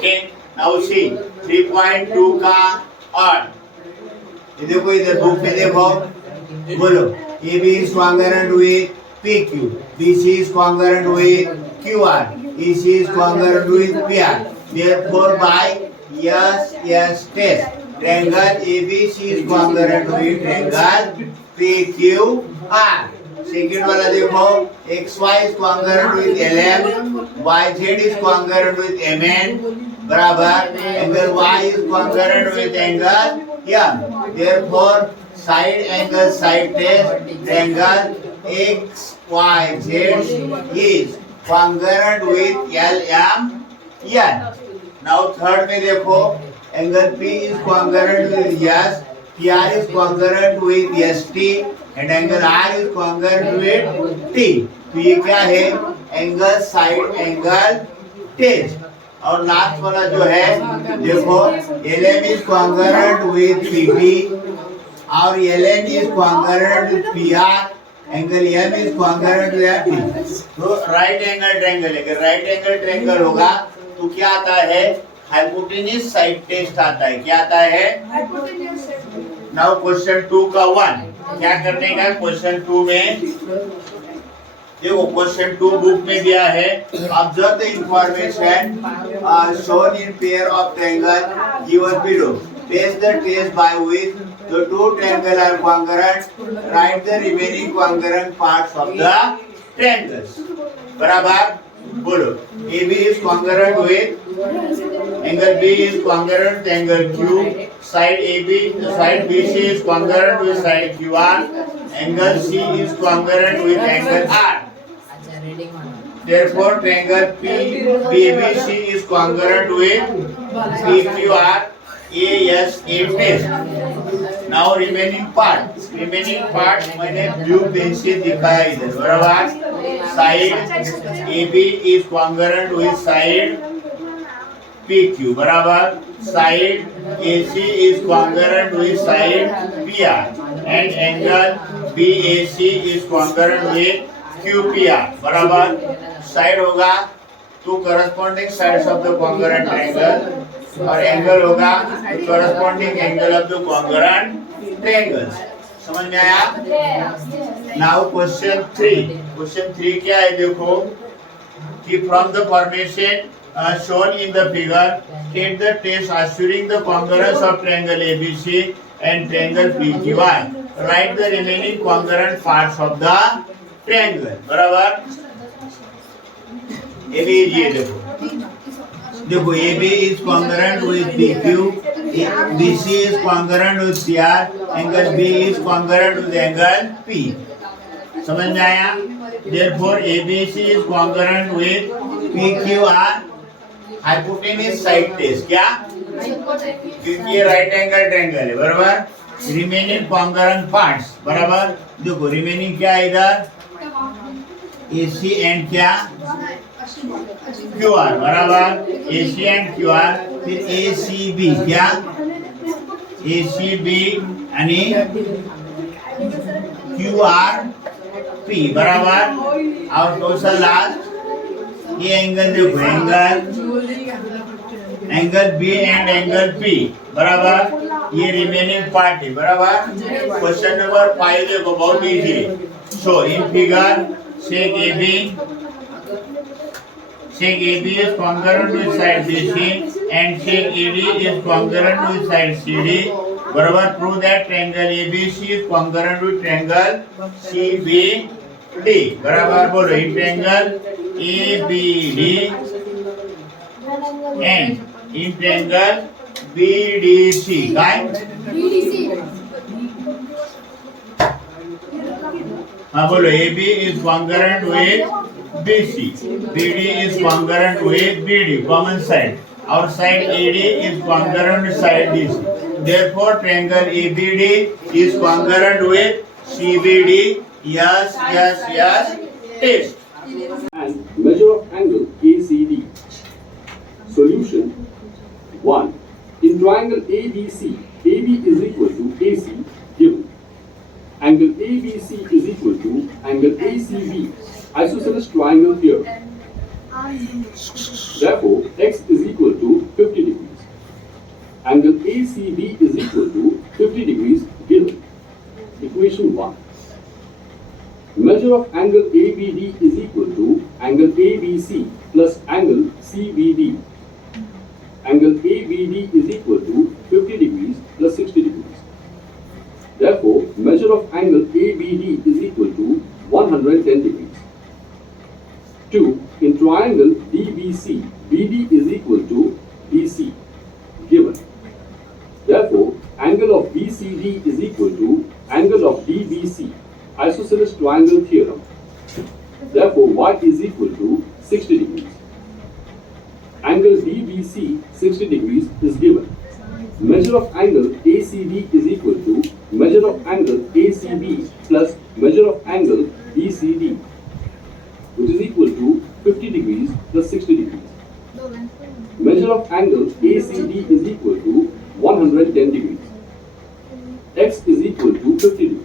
Okay now see 3.2 का odd ये देखो इधर बुक में देखो बोलो A B is congruent with P Q B C is congruent with Q R E C is congruent with P R therefore by yes yes test triangle ABC is congruent with triangle PQR. Second वाला देखो XY is congruent with LM, YZ is congruent with MN बराबर angle Y is congruent with angle M. Therefore side angle side test triangle XYZ is congruent with LM N. Now third में देखो angle P is congruent with S, PR is congruent with ST and angle R is congruent with T. तो ये क्या है angle side angle test और last वाला जो है देखो LM is congruent with PP और LN is congruent with PR angle M is congruent with P. तो राइट एंगल ट्रायंगल है राइट एंगल ट्रायंगल होगा तो क्या आता है हाइपोटेन्यूज साइड टेस्ट आता है क्या आता है नाउ क्वेश्चन 2 का 1 क्या करने का क्वेश्चन 2 में देखो क्वेश्चन 2 बुक में दिया है observe the information shown in pair of triangle given below test the test by which the two triangle are congruent write the remaining congruent parts of the triangles बराबर बोलो AB is congruent with angle B is congruent with angle Q side BC is congruent with side QR angle C is congruent with angle R. Therefore triangle PBC is congruent with PQR ASA test. Now remaining part मैंने blue pen से दिखाया इधर बराबर side AB is congruent with side PQ बराबर side AC is congruent with side PR and angle BAC is congruent with QPR बराबर side होगा तो corresponding sides of the congruent triangle और एंगल होगा तो corresponding angle of the congruent triangles. समझ में आया नाउ क्वेश्चन 3 क्या है देखो कि from the formation shown in the figure take the test assuring the congruence of triangle ABC and triangle PQR write the remaining congruent parts of the triangle बराबर AB ये देखो AB is congruent with PQ BC is congruent with PR angle B is congruent with angle P समझ में आया therefore ABC is congruent with PQR hypotenuse side test क्या क्योंकि ये right angle triangle है बराबर रिमेनिंग कॉन्ग्रुएंट पार्ट्स बराबर देखो रिमेनिंग क्या है इधर AC एंड क्या QR बराबर AC एंड QR फिर ACB क्या ACB आणि QRP बराबर और टोटल लास्ट ये एंगल देखो angle B and angle P बराबर ये रिमेनिंग पार्ट है बराबर क्वेश्चन नंबर 5 देखो बहुत इजी है so in figure sec AB is congruent with side BC and sec AD is congruent with side CD बराबर prove that triangle ABC is congruent with triangle CBD बराबर बोलो इन triangle ABD and in triangle BDC काय हाँ बोलो AB is congruent with BC, BD is congruent with BD, common side. Outside AD is congruent with side DC. Therefore, triangle ABD is congruent with CBD. Yes, yes, yes. Test. And measure of angle ACD. Solution 1. In triangle ABC, AB is equal to AC given. Angle ABC is equal to angle ACB. Isosceles triangle here. Therefore, x is equal to Measure of angle ABD is equal to angle ABC plus angle CBD. Angle ABD is equal to 50 degrees plus 60 degrees. Therefore, measure of angle ABD is equal to 110 degrees. 2. In triangle DBC, BD is equal to BC, given. Therefore, angle of BCD is equal to angle of DBC, isosceles triangle theorem. Therefore, y is equal to 60 degrees. Angle DBC 60 degrees is given. Measure of angle ACD is equal to measure of angle ACB plus measure of angle BCD, which is equal to 50 degrees plus 60 degrees. Measure of angle ACD is equal to 110 degrees. X is equal to 50 degrees.